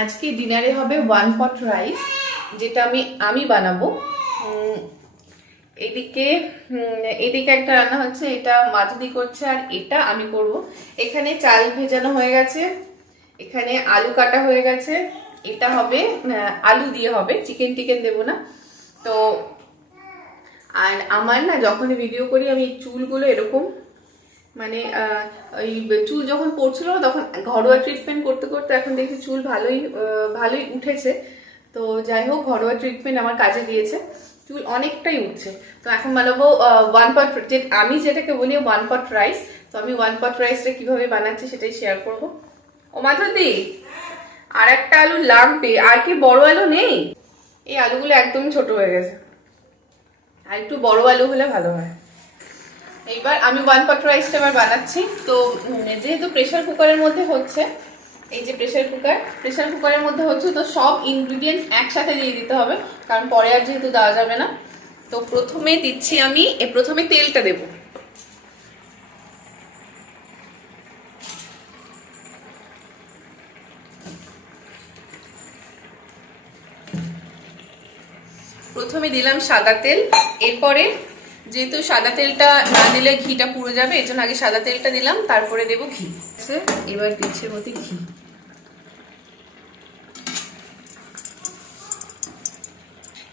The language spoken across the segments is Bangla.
আজকে ডিনারে হবে 1 পট রাইস, যেটা আমি বানাবো। এদিকে এদিকে একটা রান্না হচ্ছে, এটা মাধুদি করছে, আর এটা আমি করব। এখানে চাল ভেজানো হয়ে গেছে, এখানে আলু কাটা হয়ে গেছে। এটা হবে আলু দিয়ে হবে, চিকেন টিকেন দেবো না তো। আর আমার না, যখন ভিডিও করি আমি চুলগুলো এরকম, মানে ওই চুল যখন পড়ছিল তখন ঘরোয়া ট্রিটমেন্ট করতে করতে এখন দেখি চুল ভালোই উঠেছে। তো যাই হোক, ঘরোয়া ট্রিটমেন্ট আমার কাজে দিয়েছে, চুল অনেকটাই উঠছে। তো এখন বানাবো 1 পট, আমি যেটাকে বলি 1 পট রাইস। তো আমি 1 পট রাইসটা কিভাবে বানাচ্ছি সেটাই শেয়ার করবো। ও মাধুদি, আর একটা আলু লাগবে, আর কি বড় আলু নেই? এই আলুগুলো একদমই ছোট হয়ে গেছে, আর একটু বড় আলু হলে ভালো হয়। এইবার আমি 1 পট রাইসটা এবার বানাচ্ছি। তো যেহেতু প্রেসার কুকারের মধ্যে হচ্ছে, এই যে প্রেসার কুকারের মধ্যে হচ্ছে, তো সব ইনগ্রিডিয়েন্টস একসাথে দিয়ে দিতে হবে, কারণ পরে আর যেহেতু দেওয়া যাবে না। তো প্রথমে দিচ্ছি আমি, প্রথমে তেলটা দেব। প্রথমে দিলাম সাদা তেল, এরপরে যেহেতু সাদা তেলটা না দিলে ঘিটা পুড়ে যাবে, এর জন্য আগে সাদা তেলটা দিলাম, তারপরে দেবো ঘি। এবার দিচ্ছি মধ্যে ঘি।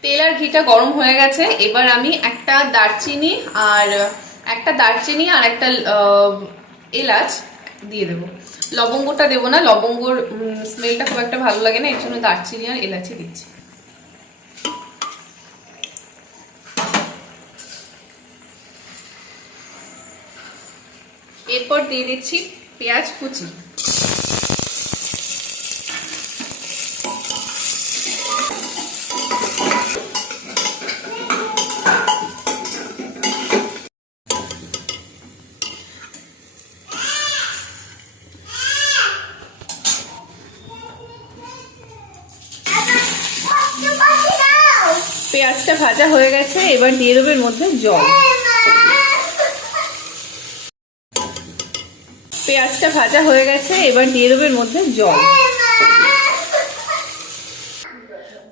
তেল আর ঘিটা গরম হয়ে গেছে, এবার আমি একটা দারচিনি আর একটা এলাচ দিয়ে দেবো। লবঙ্গটা দেবো না, লবঙ্গর স্মেলটা খুব একটা ভালো লাগে না, এর জন্য দারচিনি আর এলাচি দিচ্ছি। এরপর দিয়ে দিচ্ছি পেঁয়াজ কুচি। পেঁয়াজটা ভাজা হয়ে গেছে, এবার দিয়ে দেবো এর মধ্যে জল। পেঁয়াজটা ভাজা হয়ে গেছে, এবার দিয়ে দেবো এর মধ্যে জল।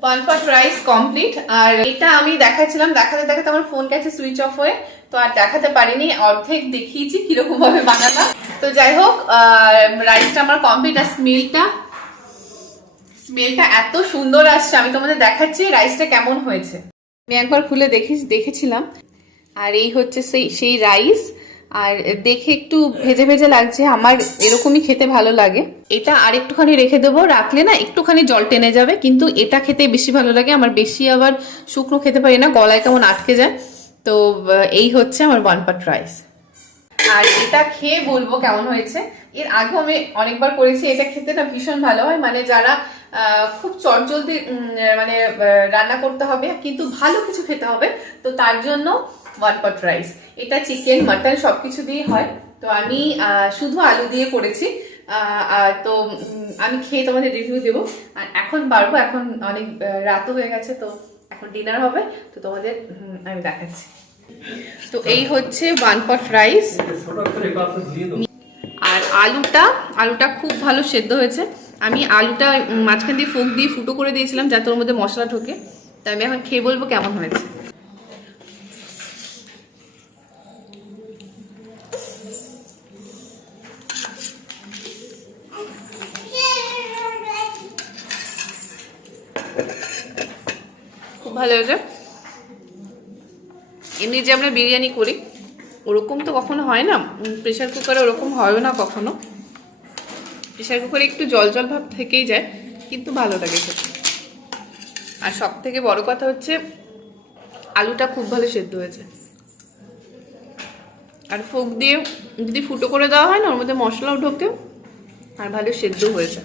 1 পট রাইস কমপ্লিট। আর এটা আমি দেখাচ্ছিলাম, দেখাতে দেখাতে আমার ফোন গেছে সুইচ অফ হয়ে, তো আর দেখাতে পারিনি, অর্ধেক দেখিয়েছি কিরকম ভাবে বানাবা। তো যাই হোক, রাইসটা আমার কমপ্লিট। আর স্মেলটা এত সুন্দর আসছে, আমি তোমাদের দেখাচ্ছি রাইসটা কেমন হয়েছে। আমি একবার খুলে দেখেছিলাম, আর এই হচ্ছে সেই রাইস। আর দেখে একটু ভেজে ভেজে লাগছে, আমার এরকমই খেতে ভালো লাগে। এটা আর একটুখানি রেখে দেবো, রাখলে না একটুখানি জল টেনে যাবে, কিন্তু এটা খেতে বেশি ভালো লাগে আমার। বেশি আবার শুকনো খেতে পারি না, গলায় কেমন আটকে যায়। তো এই হচ্ছে আমার 1 পট রাইস। আর এটা খেয়ে বলবো কেমন হয়েছে। এর আগে আমি অনেকবার করেছি, এটা খেতে না ভীষণ ভালো হয়। মানে যারা খুব চটজলদি মানে রান্না করতে হবে, কিন্তু ভালো কিছু খেতে হবে, তো তার জন্য 1 পট রাইস। এটা চিকেন মাটন সবকিছু দিয়ে হয়। তো আমি শুধু আলু দিয়ে করেছি। তো আমি খেয়ে তোমাদের রিভিউ দেবো। আর এখন পারবো, এখন অনেক রাতও হয়ে গেছে, তো এখন ডিনার হবে, তো তোমাদের আমি দেখাচ্ছি। তো এই হচ্ছে 1 পট রাইস। আর আলুটা খুব ভালো সেদ্ধ হয়েছে। আমি আলুটা মাঝখান দিয়ে ফোক দিয়ে ফুটো করে দিয়েছিলাম, যাতে ওর মধ্যে মশলা ঢোকে। তাই আমি এখন খেয়ে বলবো কেমন হয়েছে। খুব ভালো হয়েছে। এমনি যে আমরা বিরিয়ানি করি ওরকম তো কখনো হয় না, প্রেশার কুকারে ওরকম হয়ও না কখনো। প্রেশার কুকারে একটু জল জল ভাব থেকেই যায়, কিন্তু ভালো লাগে খেতে। আর সব থেকে বড় কথা হচ্ছে আলুটা খুব ভালো সেদ্ধ হয়েছে। আর ফোক দিয়ে যদি ফুটো করে দেওয়া হয় না, ওর মধ্যে মশলাও ঢোকে, আর ভালো সেদ্ধ হয়েছে।